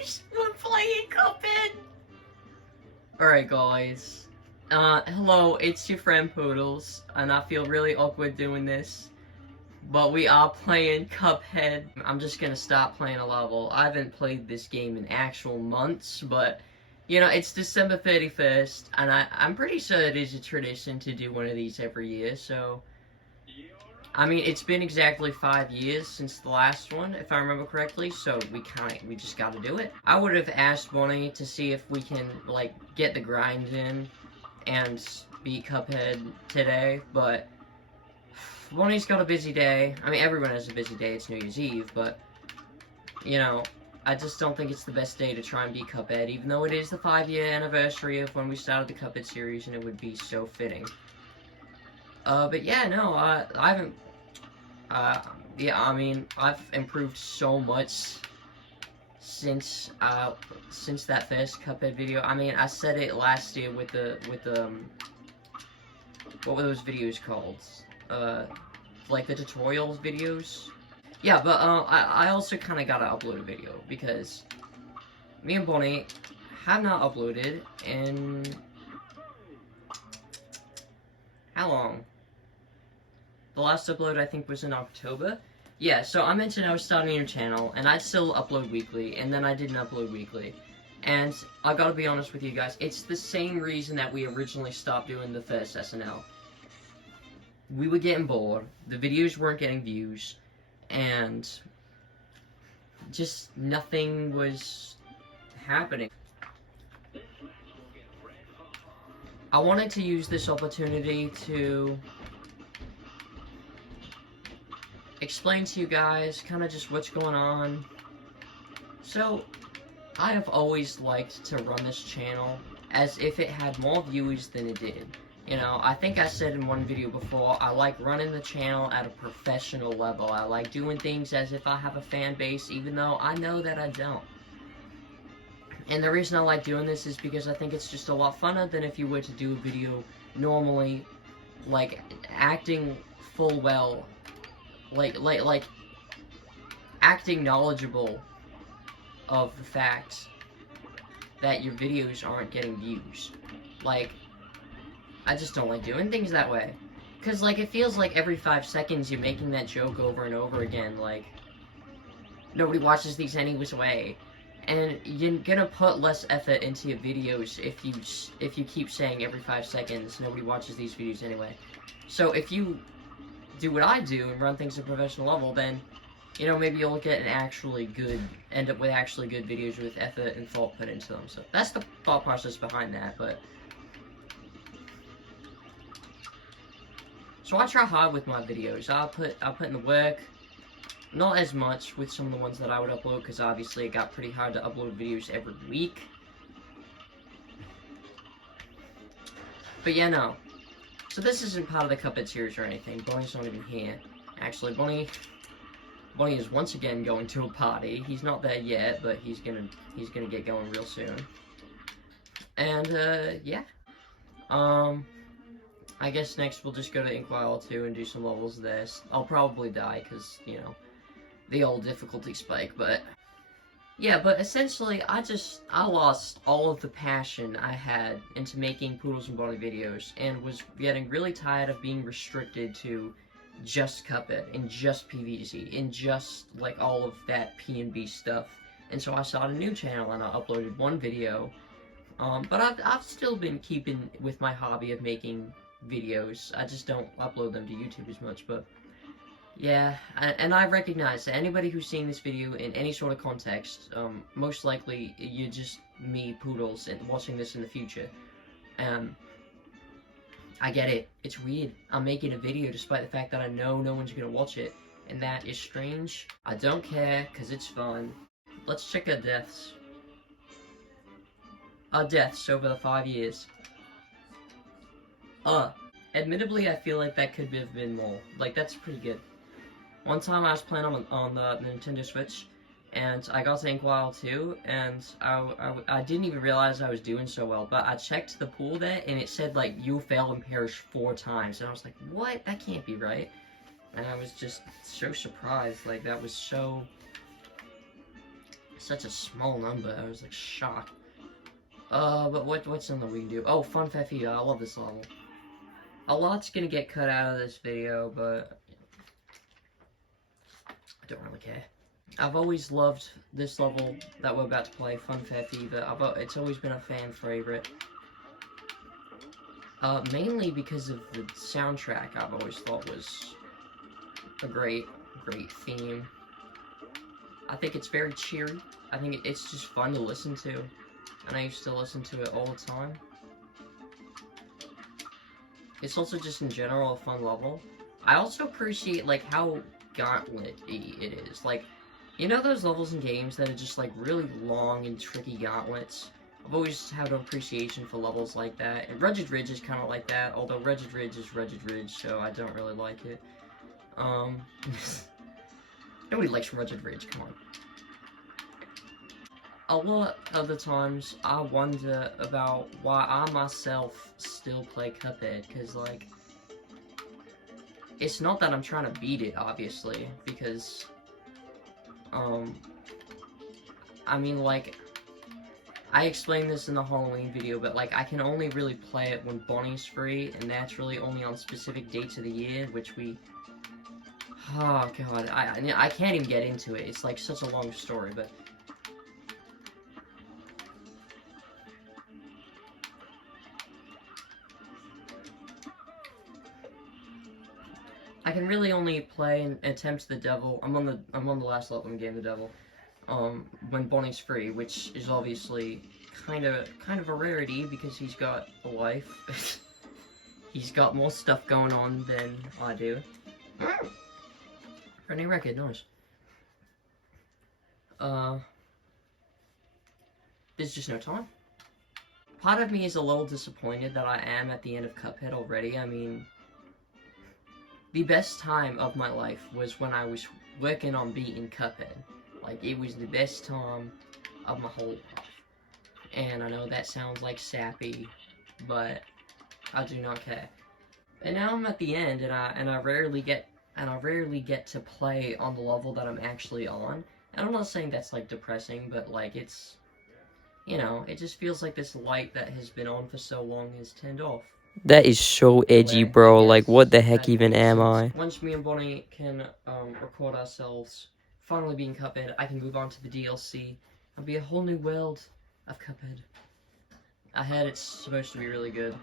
guys! We're playing Cuphead! Alright guys, hello, it's your friend Poodles, and I feel really awkward doing this, but we are playing Cuphead. I'm just gonna stop playing a level. I haven't played this game in actual months, but, you know, it's December 31st, and I'm pretty sure it is a tradition to do one of these every year, so... I mean, it's been exactly 5 years since the last one, if I remember correctly, so we just gotta do it. I would have asked Bonnie to see if we can, like, get the grind in and beat Cuphead today, but Bonnie's got a busy day. I mean, everyone has a busy day, it's New Year's Eve, but, you know, I just don't think it's the best day to try and beat Cuphead, even though it is the 5-year anniversary of when we started the Cuphead series, and it would be so fitting. But yeah, no, I haven't, yeah, I mean, I've improved so much since that first Cuphead video. I mean, I said it last year with the, what were those videos called? Like the tutorials videos? Yeah, but, I also kinda gotta upload a video, because me and Bonnie have not uploaded in... how long? The last upload, I think, was in October. Yeah, so I mentioned I was starting a new channel, and I'd still upload weekly, and then I didn't upload weekly. And I gotta be honest with you guys, it's the same reason that we originally stopped doing the first SNL. We were getting bored, the videos weren't getting views, and just nothing was happening. I wanted to use this opportunity to explain to you guys kind of just what's going on. So, I have always liked to run this channel as if it had more viewers than it did. You know, I think I said in one video before, I like running the channel at a professional level. I like doing things as if I have a fan base, even though I know that I don't. And the reason I like doing this is because I think it's just a lot funner than if you were to do a video normally, like, acting full well, like, acting knowledgeable of the fact that your videos aren't getting views. Like, I just don't like doing things that way. Cause, like, it feels like every 5 seconds you're making that joke over and over again, like, nobody watches these anyway. And you're gonna put less effort into your videos if you keep saying every 5 seconds, nobody watches these videos anyway. So if you do what I do and run things at a professional level, then, you know, maybe you'll get end up with actually good videos with effort and thought put into them. So that's the thought process behind that, but... So I try hard with my videos. I put in the work. Not as much with some of the ones that I would upload, because obviously it got pretty hard to upload videos every week. But yeah, no. So this isn't part of the Cuphead series or anything. Bonnie's not even here. Actually, Bonnie is once again going to a party. He's not there yet, but he's gonna get going real soon. And yeah. I guess next we'll just go to Inkwell 2 and do some levels there. I'll probably die, because, you know, the old difficulty spike, but... Yeah, but essentially, I lost all of the passion I had into making Poodles and Bonnie videos, and was getting really tired of being restricted to just Cuphead, and just PvZ, and just, like, all of that P&B stuff. And so I started a new channel, and I uploaded one video, but I've still been keeping with my hobby of making videos. I just don't upload them to YouTube as much, but... Yeah, and I recognize that anybody who's seeing this video in any sort of context, most likely you're just me, Poodles, and watching this in the future. I get it. It's weird. I'm making a video despite the fact that I know no one's gonna watch it, and that is strange. I don't care, because it's fun. Let's check our deaths. Our deaths over the 5 years. Admittedly, I feel like that could have been more. Like, that's pretty good. One time I was playing on the Nintendo Switch, and I got to Inkwell 2, and I didn't even realize I was doing so well, but I checked the pool there, and it said, like, you failed and perished 4 times, and I was like, what? That can't be right. And I was just so surprised, like, that was so such a small number. I was like shocked. But what's something we can do? Oh, Fun Feffy. I love this level. A lot's gonna get cut out of this video, but I don't really care. I've always loved this level that we're about to play, Fun Feffy, but it's always been a fan favorite. Mainly because of the soundtrack. I've always thought was a great theme. I think it's very cheery. I think it's just fun to listen to, and I used to listen to it all the time. It's also just in general a fun level. I also appreciate like how gauntlet-y it is. Like, you know those levels in games that are just like really long and tricky gauntlets? I've always had an appreciation for levels like that. And Rugged Ridge is kind of like that, although Rugged Ridge is Rugged Ridge, so I don't really like it. Nobody likes Rugged Ridge, come on. A lot of the times, I wonder about why I myself still play Cuphead, because, like, it's not that I'm trying to beat it, obviously, because, I mean, like, I explained this in the Halloween video, but, like, I can only really play it when Bonnie's free, and that's really only on specific dates of the year, which we... Oh, God, I can't even get into it. It's, like, such a long story, but... I can really only play and attempt the devil. I'm on the last level in Game the Devil. When Bonnie's free, which is obviously kind of a rarity because he's got a life. He's got more stuff going on than I do. Running record, nice. There's just no time. Part of me is a little disappointed that I am at the end of Cuphead already. I mean, the best time of my life was when I was working on beating Cuphead. Like, it was the best time of my whole life. And I know that sounds like sappy, but I do not care. And now I'm at the end, and I rarely get to play on the level that I'm actually on. And I'm not saying that's like depressing, but like it's, you know, it just feels like this light that has been on for so long is turned off. That is so edgy, bro. Like, what the heck even am I? Once me and Bonnie can record ourselves finally being Cuphead, I can move on to the DLC and be a whole new world of Cuphead. I heard it's supposed to be really good.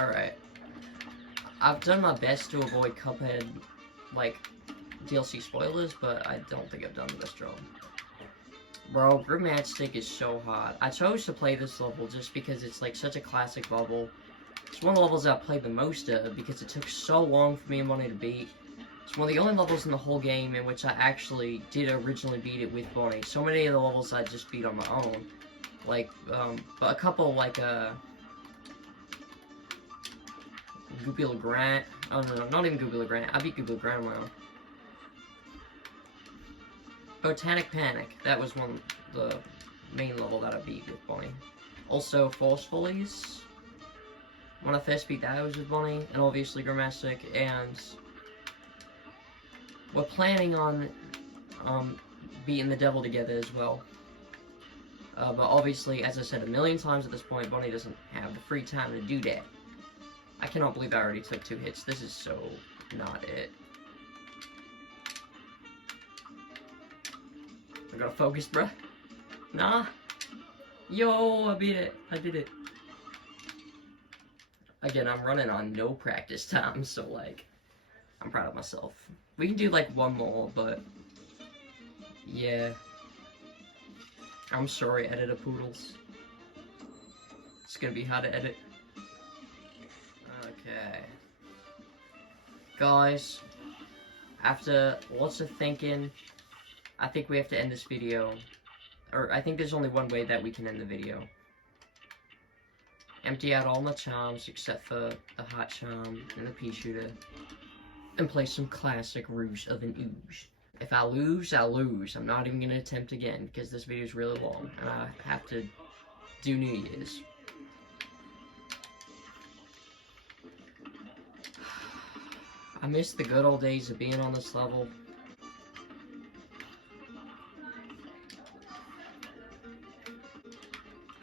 Alright. I've done my best to avoid Cuphead, like, DLC spoilers, but I don't think I've done the best job. Bro, Grimmatstick is so hard. I chose to play this level just because it's like such a classic level. It's one of the levels I've played the most of because it took so long for me and Bonnie to beat. It's one of the only levels in the whole game in which I actually did originally beat it with Bonnie. So many of the levels I just beat on my own. Like, but a couple like, Goopy LeGrand. Oh no, not even Goopy LeGrand. I beat Goopy LeGrand on my own. Botanic Panic. That was the main level that I beat with Bonnie. Also, Forcefullies. When I first beat that, I was with Bonnie, and obviously Grimmastic, and we're planning on beating the devil together as well. But obviously, as I said a million times at this point, Bonnie doesn't have the free time to do that. I cannot believe I already took 2 hits. This is so not it. I gotta focus, bruh. Nah. Yo, I beat it. I did it. Again, I'm running on no practice time, so, like, I'm proud of myself. We can do, like, one more, but... yeah. I'm sorry, editor Poodles. It's gonna be hard to edit. Okay. Guys, after lots of thinking, I think we have to end this video. Or, I think there's only one way that we can end the video. Empty out all my charms except for the hot charm and the pea shooter. And play some classic Rouge of an Ooze. If I lose, I lose. I'm not even gonna attempt again because this video is really long and I have to do New Year's. I miss the good old days of being on this level.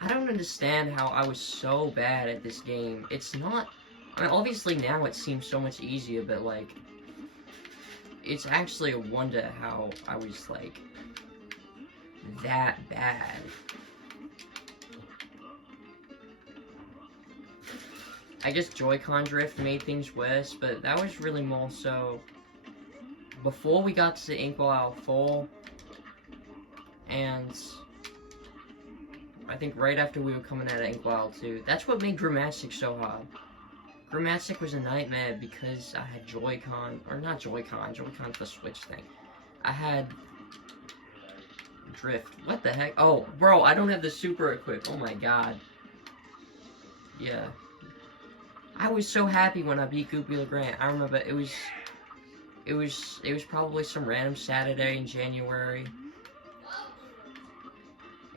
I don't understand how I was so bad at this game. It's not... I mean, obviously now it seems so much easier, but, like... It's actually a wonder how I was, like... that bad. I guess Joy-Con drift made things worse, but that was really more so... Before we got to Inkwell 4... And... I think right after we were coming out of Inkwell 2, that's what made Grammatic so hard. Grammatic was a nightmare because I had Joy-Con, or not Joy-Con, Joy-Con's the Switch thing. I had Drift. What the heck? Oh, bro, I don't have the super equipped. Oh my god. Yeah. I was so happy when I beat Goopy LeGrand. I remember it was probably some random Saturday in January.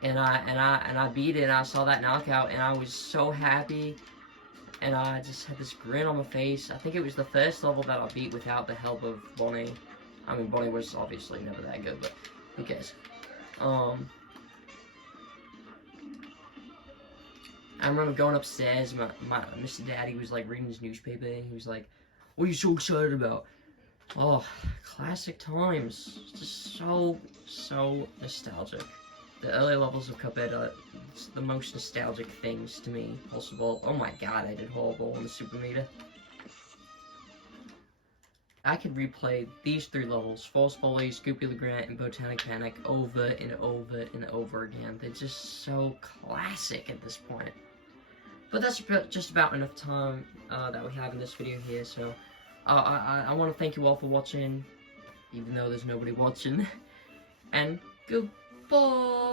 And I beat it, and I saw that knockout, and I was so happy, and I just had this grin on my face. I think it was the first level that I beat without the help of Bonnie. I mean, Bonnie was obviously never that good, but who cares? I remember going upstairs, my Mr. Daddy was like reading his newspaper, and he was like, "What are you so excited about?" Oh, classic times. Just so nostalgic. The early levels of Cuphead are the most nostalgic things to me possible. Oh my god, I did horrible on the Super Meter. I could replay these 3 levels, False Follies, Goopy LeGrand, and Botanic Panic over and over and over again. They're just so classic at this point. But that's just about enough time that we have in this video here, so I want to thank you all for watching, even though there's nobody watching, and goodbye!